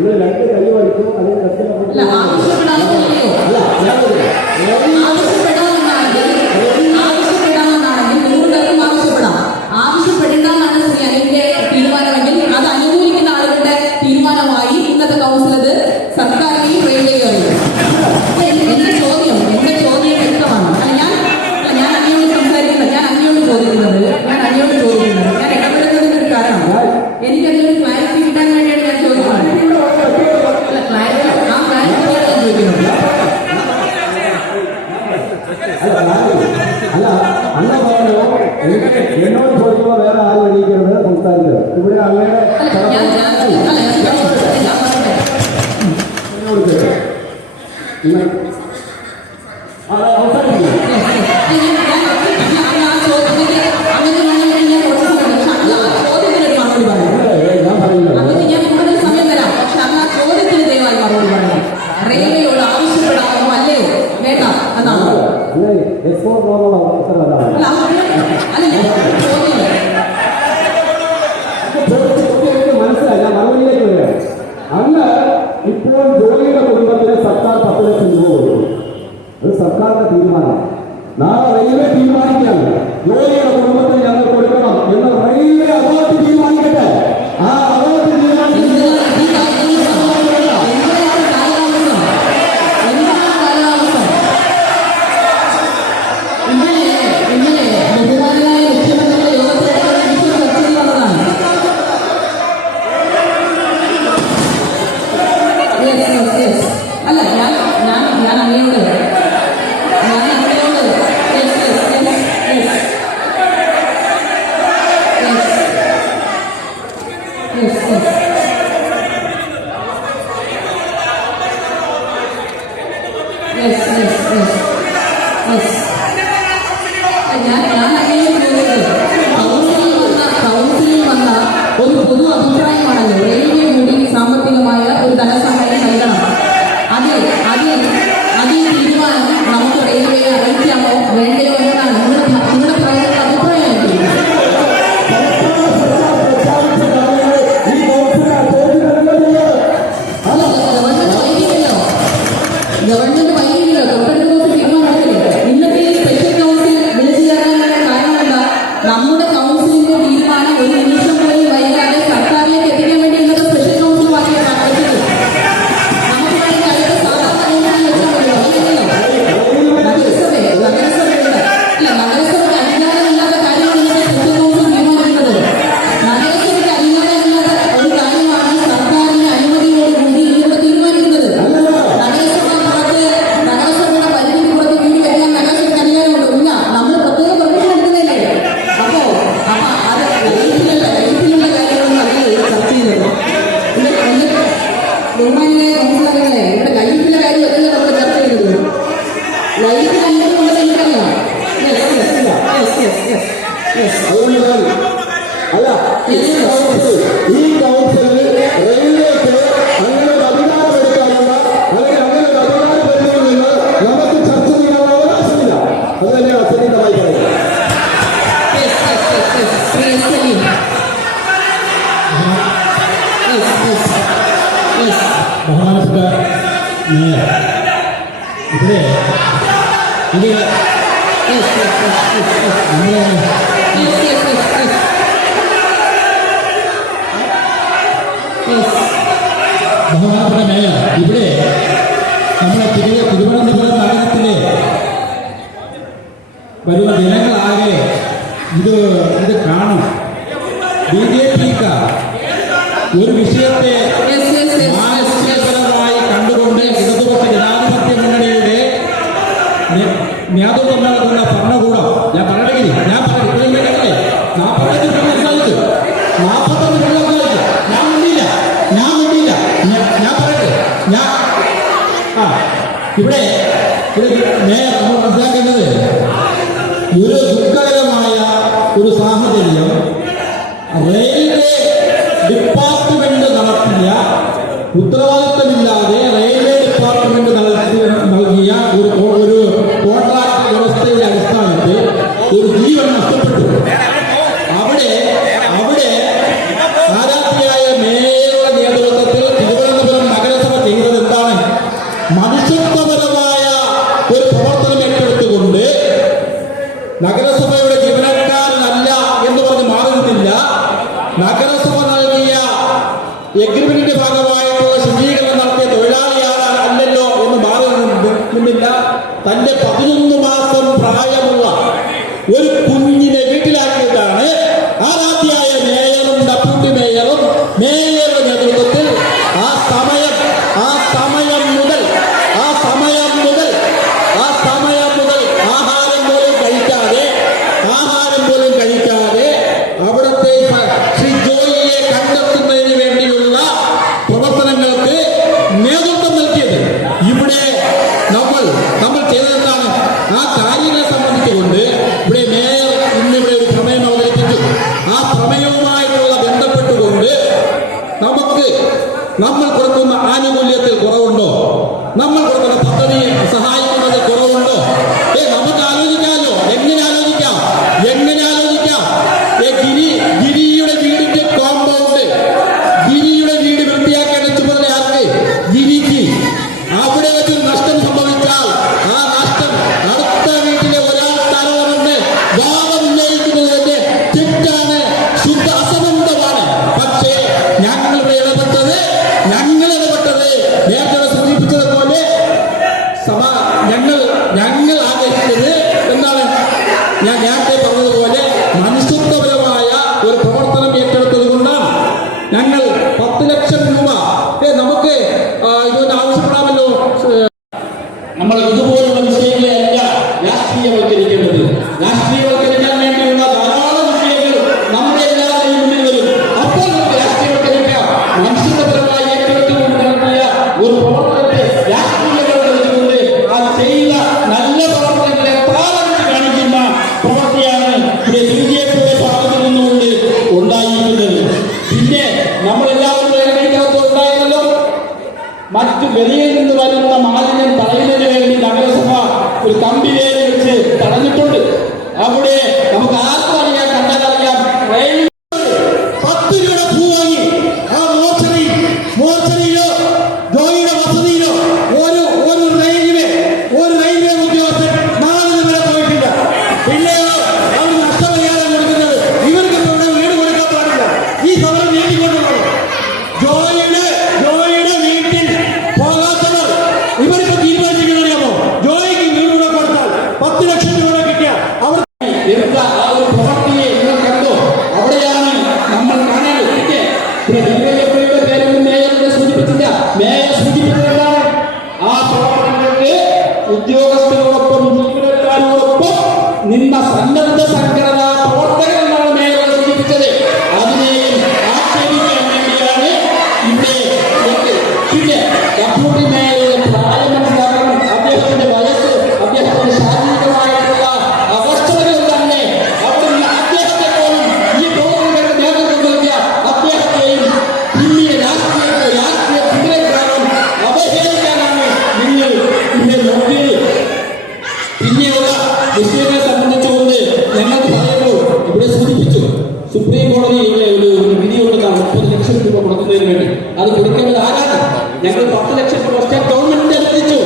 നിങ്ങൾ ലൈറ്റ് കൈ വലിക്കും അതിന് കത്തിലോ അല്ല ഞാൻ 今あ Amen. ബഹുമാനപ്രമേയ ഇവിടെ നമ്മുടെ തിരികെ തിരുവനന്തപുരം നഗരത്തിലെ വരുന്ന ജനങ്ങളാകെ ഇത് ഇത് കാണും ബി ജെ പിക്കാർ ഒരു വിഷയത്തെ റെയിൽവേ ഡിപ്പാർട്ട്മെന്റ് നടത്തിയ ഉത്തരവാദിത്തമില്ലാതെ റെയിൽവേ ഡിപ്പാർട്ട്മെന്റ് നടത്തിയ നൽകിയ ഒരു ഒരു കോൺട്രാക്ട് വ്യവസ്ഥയുടെ അടിസ്ഥാനത്തിൽ ഒരു ജീവൻ നഷ്ടപ്പെട്ടു. അവിടെ അവിടെ സ്ഥാനാർത്ഥിയായ മേയറുടെ നേതൃത്വത്തിൽ തിരുവനന്തപുരം നഗരസഭ ചെയ്തത് എന്താണ്? മനുഷ്യത്വപരമായ ഒരു പ്രവർത്തനം ഏറ്റെടുത്തുകൊണ്ട് നഗരസഭ തന്റെ പതിനൊന്ന് ಡಬಲ್ ಡಬಲ್ ಟೇಲರ್ ತಾನೆ ಆ ತಾಯಿ മറ്റു വെളിയിൽ നിന്ന് വരുന്ന മാലിന്യം തടയുന്നതിന് വേണ്ടി നഗരസഭ ഒരു കമ്പി വേലി വെച്ച് അവിടെ നോക്കിൽ പിന്നെയുള്ള വിഷയത്തെ സംബന്ധിച്ചുകൊണ്ട് ഞങ്ങൾക്ക് പറയുമ്പോൾ ഇവിടെ സൂചിപ്പിച്ചു സുപ്രീം കോടതിയിലെ ഒരു വിധി കൊണ്ടതാണ് ലക്ഷം രൂപ കൊടുക്കുന്നതിന് വേണ്ടി അത് കൊടുക്കേണ്ടത് ആരാണ് ഞങ്ങൾ പത്ത് ലക്ഷം രൂപ സ്റ്റേറ്റ് ഗവൺമെന്റിന് അനുവദിച്ചു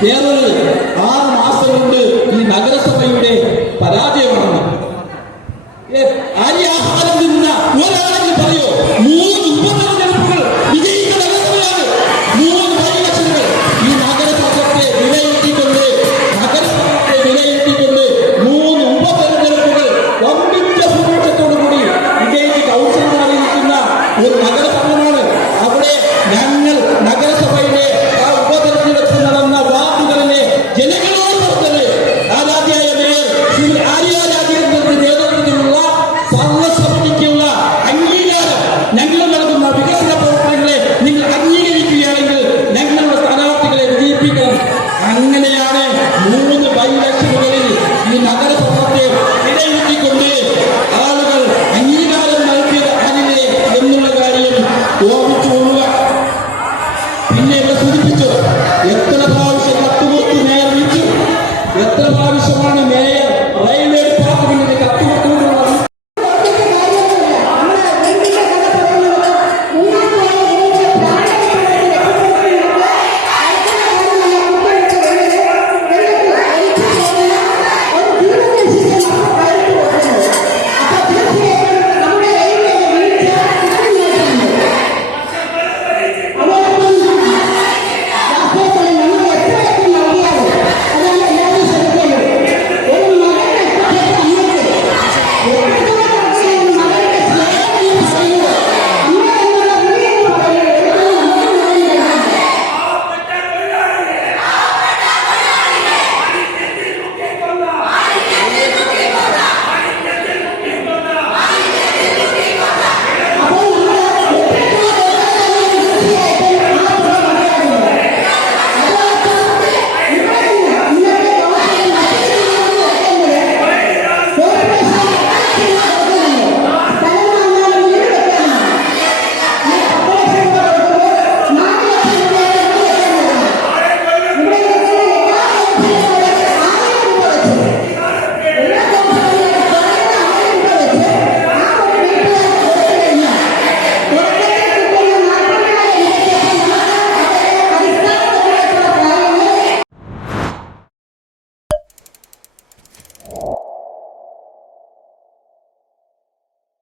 Vean Yeah.